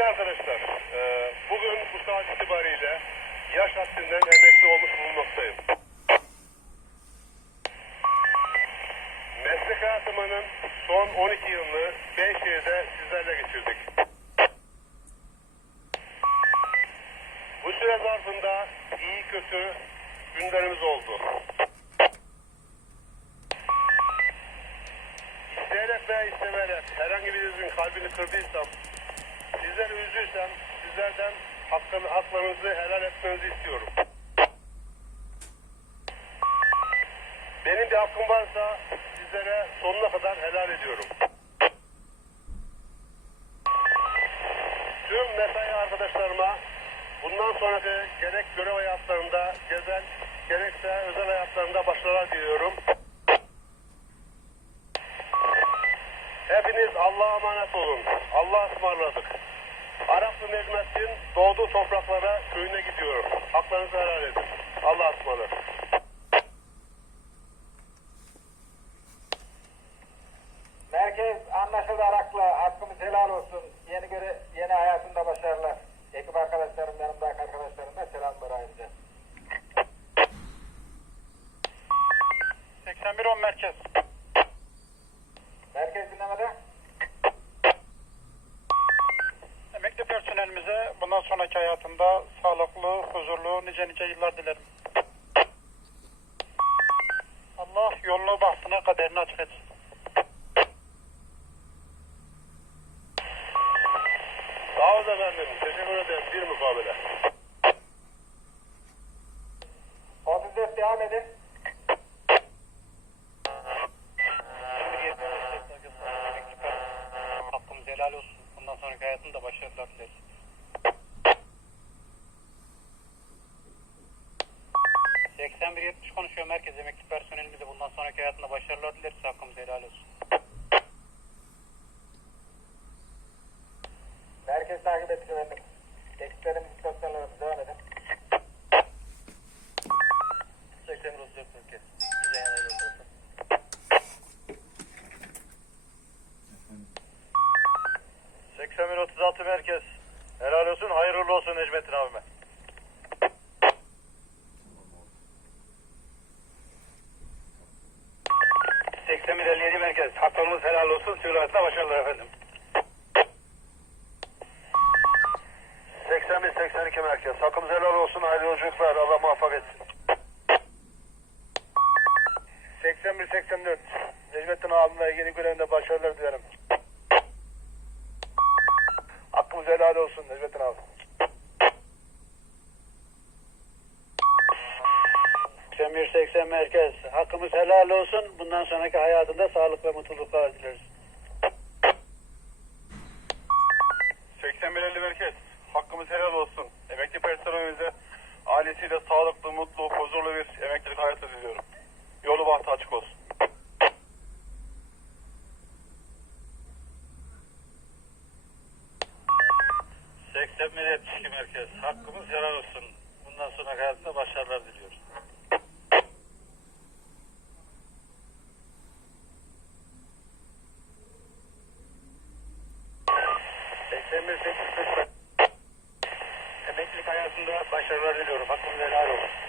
Sevgili arkadaşlar, e, bugün bu saat itibariyle yaş haddinden emekli olmuş bulunmaktayım. Meslek hayatımın son 12 yılını Beyşehir'de sizlerle geçirdik. Bu süre zarfında iyi kötü günlerimiz oldu. İsteyerek veya istemeyerek herhangi birinizin kalbini kırdıysam, sizleri üzdüysem sizlerden hakkını, haklarınızı helal etmenizi istiyorum. Benim bir hakkım varsa sizlere sonuna kadar helal ediyorum. Tüm mesai arkadaşlarıma bundan sonraki gerek görev hayatlarında, gezen, gerekse özel hayatlarında başarılar diliyorum. Hepiniz Allah'a emanet olun. Allah'a ısmarladık. Araplı Necmettin doğduğu topraklara köyüne gidiyorum. Haklarınızı helal edin. Allah'a ısmarladık. Merkez anlaşıldı Arak'la. Hakkımız helal olsun. Yeni göre yeni hayatında başarılar. Ekip arkadaşlarım, yanımdaki arkadaşlarım da selamlar ayrıca. 8110 merkez. Merkez dinlemede. Emekli personelimize bundan sonraki hayatında sağlıklı, huzurlu, nice nice yıllar dilerim. Allah yolunu, bahtını, kaderini açık etsin. Sağ olun efendim. Teşekkür ederim. Bir mukabele. 34 devam edin. Hakkımız helal olsun. Bundan sonraki hayatında başarılar dileriz. ...8170 konuşuyor merkez emekli personelimize bundan sonraki hayatında başarılar dileriz. Hakkımız helal olsun. Merkez takip ettik efendim. Ekiplerimiz, istasyonlarımız devam edin. 8134 merkez. Bize yanayla otursun. merkez. Helal olsun. Hayırlı olsun Necmettin abime. Merkez. Hakkınız helal olsun. Süratine başarılar efendim. 81-82 merkez. Hakkımız helal olsun. Hayırlı yolculuklar. Allah muvaffak etsin. 81-84. Necmettin abime yeni görevinde başarılar dilerim. Hakkımız helal olsun Necmettin abi. 8180 merkez. Hakkımız helal olsun. Bundan sonraki hayatında sağlık ve mutluluklar dileriz. 81-50 merkez. Hakkımız helal olsun. Emekli personelimize ailesiyle sağlıklı, mutlu, huzurlu bir emeklilik hayatı diliyorum. Yolu bahtı açık olsun. yetişki merkez. Hakkımız helal olsun. Bundan sonra hayatında başarılar diliyoruz. Emeklilik hayatında başarılar diliyorum. Hakkımız helal olsun.